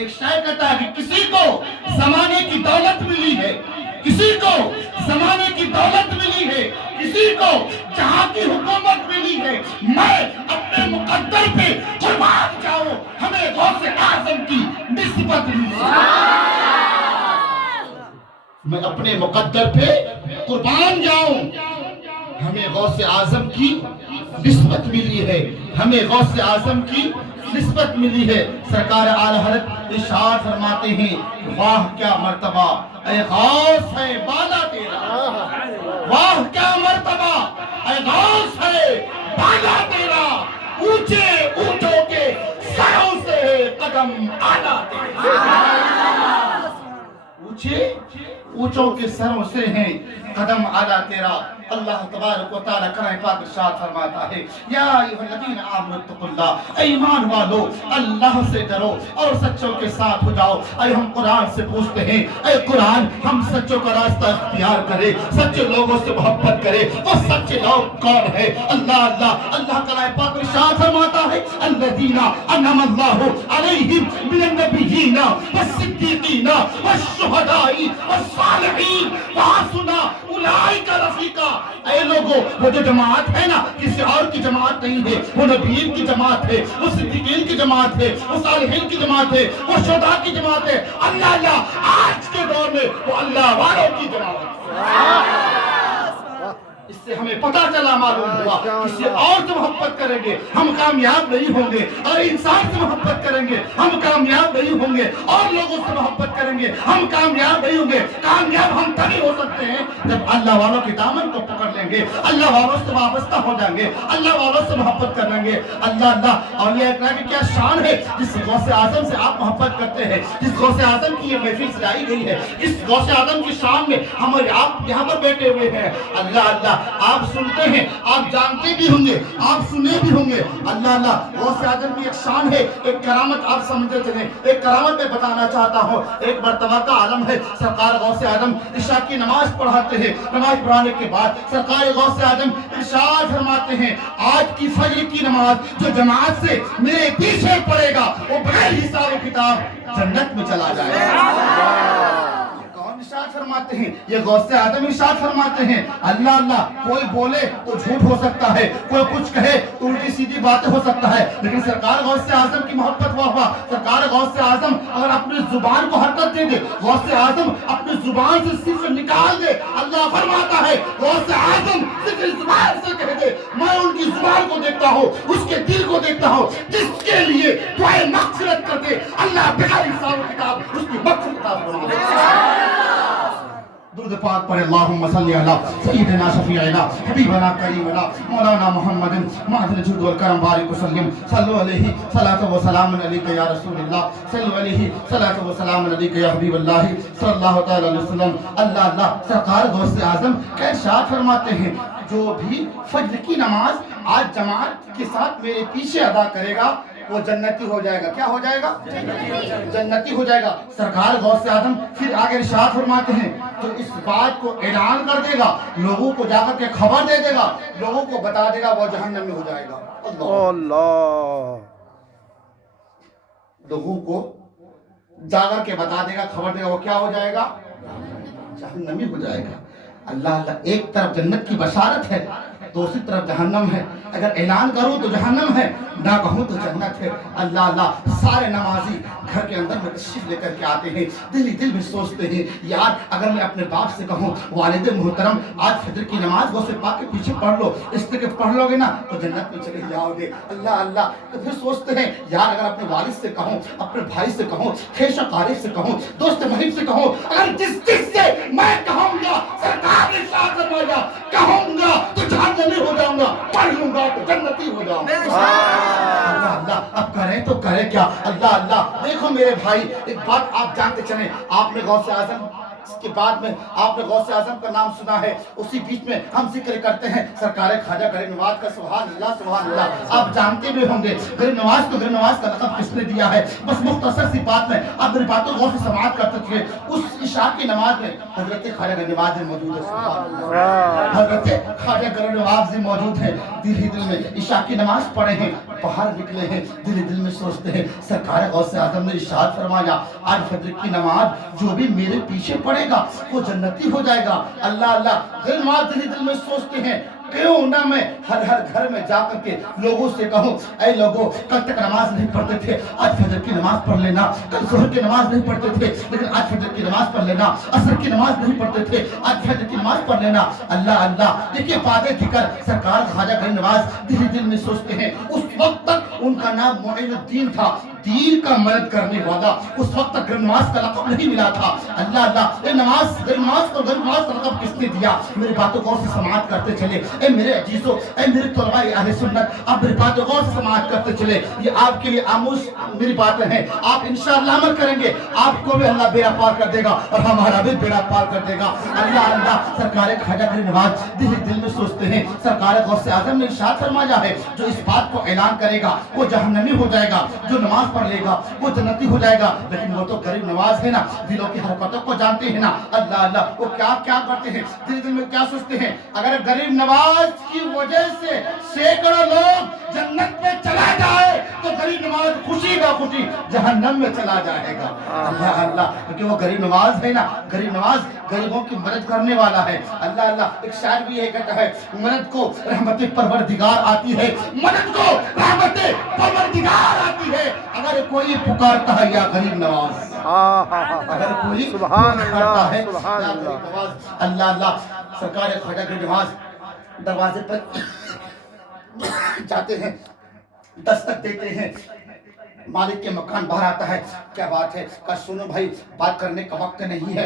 ایک شاعر کہتا ہے کہ کسی کو زمانے کی دولت ملی ہے، کسی کو زمانے کی دولت ملی ہے، کسی کو جہاں کی حکومت ملی ہے، میں اپنے مقدر پہ قربان جاؤں، ہمیں غوث اعظم کی نسبت ملی ہے۔ میں اپنے مقدر پہ قربان جاؤں، ہمیں غوث اعظم کی نسبت ملی ہے، ہمیں غوث اعظم کی نسبت ملی ہے۔ سرکار اعلی حضرت ارشاد فرماتے ہیں، واہ کیا مرتبہ اے غوث ہے بالا تیرا، واہ کیا مرتبہ اے غوث ہے بالا تیرا، اونچے اونچوں کے سروں سے ہے قدم آنا تیرا، اونچے اونچوں کے سروں سے ہیں قدم آنا تیرا۔ اللہ تبارک و تعالیٰ قرآن پاک ارشاد فرماتا ہے، یا ایھا الذین آمنوا اتقوا اللہ، اے ایمان والو اللہ سے ڈرو اور سچوں کے ساتھ ہو جاؤ۔ اے ہم قرآن سے پوچھتے ہیں، اے قرآن ہم سچوں کا راستہ اختیار کرے، سچے لوگوں سے محبت کرے، وہ سچے لوگ کون ہے؟ اللہ اللہ اللہ قرآن پاک ارشاد فرماتا ہے، الذین انعم اللہ علیہم من النبیین والصدیقین والشہداء والصالحین وحسن اولئک رفیقا۔ اے لوگوں، وہ جو جماعت ہے نا، کسی اور کی جماعت نہیں ہے، وہ نبیین کی جماعت ہے، وہ صدیقین کی جماعت ہے، وہ صالحین کی جماعت ہے، وہ شہداء کی جماعت ہے۔ اللہ اللہ آج کے دور میں وہ اللہ والوں کی جماعت ہے۔ اس سے ہمیں پتہ چلا معلوم ہوا، کسی اور سے محبت کریں گے ہم کامیاب نہیں ہوں گے، اور انسان سے محبت کریں گے ہم کامیاب نہیں ہوں گے، اور لوگوں سے محبت کریں گے ہم کامیاب نہیں ہوں گے۔ کامیاب ہم تبھی ہو سکتے ہیں جب اللہ والوں کی دامن کو پکڑ لیں گے، اللہ والوں سے وابستہ ہو جائیں گے، اللہ والوں سے محبت کر لیں گے۔ اللہ اللہ اولیاء اکرام کی کیا شان ہے، جس غوث اعظم سے آپ محبت کرتے ہیں، جس غوث اعظم کی یہ محفل سجائی گئی ہے، اس غوث اعظم کی شان میں ہم اور آپ یہاں پر بیٹھے ہوئے ہیں۔ اللہ اللہ آپ سنتے ہیں، آپ جانتے بھی ہوں گے، آپ سنے بھی ہوں گے۔ اللہ اللہ غوث اعظم کی ایک شان ہے، ایک کرامت آپ سمجھتے چلیں۔ ایک کرامت میں بتانا چاہتا ہوں، ایک مرتبہ کا عالم ہے، سرکار غوث اعظم عشاء کی نماز پڑھاتے ہیں، نماز پڑھانے کے بعد سرکار غوث اعظم ارشاد فرماتے ہیں، آج کی فجر کی نماز جو جماعت سے میرے پیچھے پڑے گا وہ بغیر حساب و کتاب جنت میں چلا جائے گا۔ ارشاد فرماتے ہیں، یہ غوث اعظم ارشاد فرماتے ہیں، اللہ اللہ کوئی بولے تو جھوٹ ہو سکتا ہے، کوئی کچھ کہے تو الٹی سیدھی باتیں ہو سکتا ہے، لیکن سرکار غوث اعظم کی محبت ہوا سرکار غوث اعظم اگر اپنی زبان کو حرکت دے دے، غوث اعظم اپنی زبان سے صرف نکال دے، اللہ فرماتا ہے غوث اعظم صرف زبان سے کہہ دے، میں ان کی زبان کو دیکھتا ہوں، اس کے دل کو دیکھتا ہوں، جس کے لیے دعائے مغفرت کر دے، اللہ بغیر حساب و کتاب اس کی مغفرت عطا فرما دے۔ درود پاک پڑھے، اللہم صلی علی سیدنا شفیعنا حبیبنا کریمنا مولانا محمد معدن الجود والکرم بارک وسلم، صلو علیہ صلاۃ و سلام علیک یا رسول اللہ، صلو علیہ صلاۃ و سلام علیک یا حبیب اللہ صلی اللہ تعالی علیہ وسلم۔ اللہ اللہ سرکار غوث اعظم کا ارشاد فرماتے ہیں، جو بھی فجر کی نماز آج جماعت کے ساتھ میرے پیچھے ادا کرے گا وہ جنتی ہو جائے گا۔ کیا ہو جائے گا؟ جنتی ہو جائے گا۔ سرکار غوث اعظم پھر آگے ارشاد فرماتے ہیں، تو اس بات کو اعلان کر دے گا، لوگوں کو جا کر کے خبر دے دے گا، لوگوں کو بتا دے گا وہ جہنم میں ہو جائے گا۔ اللہ لوگوں کو جا کر کے بتا دے گا، خبر دے گا، وہ کیا ہو جائے گا؟ جہنمی ہو جائے گا۔ اللہ اللہ ایک طرف جنت کی بشارت ہے، دوسری طرف جہنم ہے۔ اگر اعلان کروں تو جہنم ہے، نہ کہوں تو جنت ہے۔ اللہ اللہ سارے نمازی گھر کے اندر میں تشریف لے کر کے آتے ہیں، دل ہی دل میں سوچتے ہیں، یار اگر میں اپنے باپ سے کہوں والد محترم آج فجر کی نماز غوث پاک کے پیچھے پڑھ لو، اس طرح پڑھ لو گے نا تو جنت میں چلے جاؤ گے۔ اللہ اللہ تو پھر سوچتے ہیں، یار اگر اپنے والد سے کہوں، اپنے بھائی سے کہوں، خیشہ قارب سے کہوں، دوست محب سے کہوں، اگر جس سے میں کہوں گا سرکار نے ارشاد فرمایا کہوں گا تو جہنمی ہو جاؤں گا، پڑھ لوں گا تو جنتی ہو جاؤں گا۔ اللہ اللہ اب کریں تو کریں کیا؟ اللہ اللہ دیکھو میرے بھائی، ایک بات آپ جانتے چلیں، آپ نے غوث اعظم کے بعد میں آپ نے غوث اعظم کا نام سنا ہے، اسی بیچ میں ہم ذکر کرتے ہیں سرکار خواجہ غریب نواز کا۔ سبحان اللہ سبحان اللہ۔ آپ جانتے بھی ہوں گے غریب نواز کو غریب نواز کا لقب کس نے دیا ہے؟ بس مختصر سی بات میں آپ میری باتوں غور سے سماعت کرتے تھے۔ اس عشاء کی نماز میں حضرت خواجہ گنج نواز موجود ہے، سبحان اللہ، حضرت خواجہ گنج نواز موجود ہے، دل ہی دل میں عشاء کی نماز پڑھے ہیں، باہر نکلے ہیں، دل ہی دل میں سوچتے ہیں سرکار غوث اعظم نے ارشاد فرمایا آج فجر کی نماز جو بھی میرے پیچھے پڑھے گا وہ جنتی ہو جائے گا۔ اللہ اللہ، غیر نماز دل ہی دل میں سوچتے ہیں کیوں نہ میں ہر گھر میں جا کر کے لوگوں سے کہوں اے لوگوں کل تک نماز نہیں پڑھتے تھے آج فجر کی نماز پڑھ لینا، کل ظہر کی نماز نہیں پڑھتے تھے لیکن آج فجر کی نماز پڑھ لینا، عصر کی نماز نہیں پڑھتے تھے آج فجر کی نماز پڑھ لینا۔ اللہ اللہ، دیکھیے باتیں ذکر سرکار خواجہ گنج نواز دل دل میں سوچتے ہیں۔ اس وقت تک ان کا نام معین الدین تھا، دین کا مدد کرنے والا، اس وقت تک گنج نواز کا لقب نہیں ملا تھا۔ اللہ اللہ، یہ نماز گنج نواز کا لقب کس نے دیا؟ میری باتوں غور سے سماعت کرتے چلے، اے میرے عزیزوں، اے میرے طلباء اہل سنت، آپ میری باتوں غور سے سماعت کرتے چلے، یہ آپ کے لیے آموز میری باتیں ہیں، آپ انشاءاللہ عمل کریں گے، آپ کو بھی اللہ بیڑا پار کر دے گا اور ہمارا بھی بیڑا پار کر دے گا۔ اللہ اللہ، سرکار خواجہ گنج نواز دل میں سوچتے ہیں سرکار غوث اعظم نے ارشاد فرمایا ہے جو اس بات کو اعلان کرے گا وہ جہنمی ہو جائے گا، جو نماز پڑھ لے گا وہ جنتی ہو جائے گا۔ لیکن وہ تو غریب نواز ہے نا، دلوں کی حرکتوں کو جانتے ہیں نا۔ اللہ اللہ، وہ کیا کرتے ہیں، دل میں کیا سوچتے ہیں؟ اگر غریب نواز کی وجہ سے سینکڑوں لوگ جنت میں چلا جائے تو غریب نواز خوشی کا خوشی جہنم میں چلا جائے گا۔ اللہ اللہ، کیونکہ وہ غریب نواز ہے نا، غریب نواز غریبوں کی مدد کرنے والا ہے۔ اللہ اللہ، ایک شاعر بھی یہ کہتا ہے مدد کو رحمت پروردگار آتی ہے، مدد کو رحمت پروردگار آتی ہے اگر کوئی پکارتا ہے یا غریب نواز، اگر کوئی پکارتا ہے یا غریب نواز۔ اللہ اللہ، سرکار خواجہ گنج نواز دروازے پر جاتے ہیں، دستک دیتے ہیں، مالک کے مکان باہر آتا ہے، کیا بات ہے؟ کہا سنو بھائی، بات کرنے کا وقت نہیں ہے۔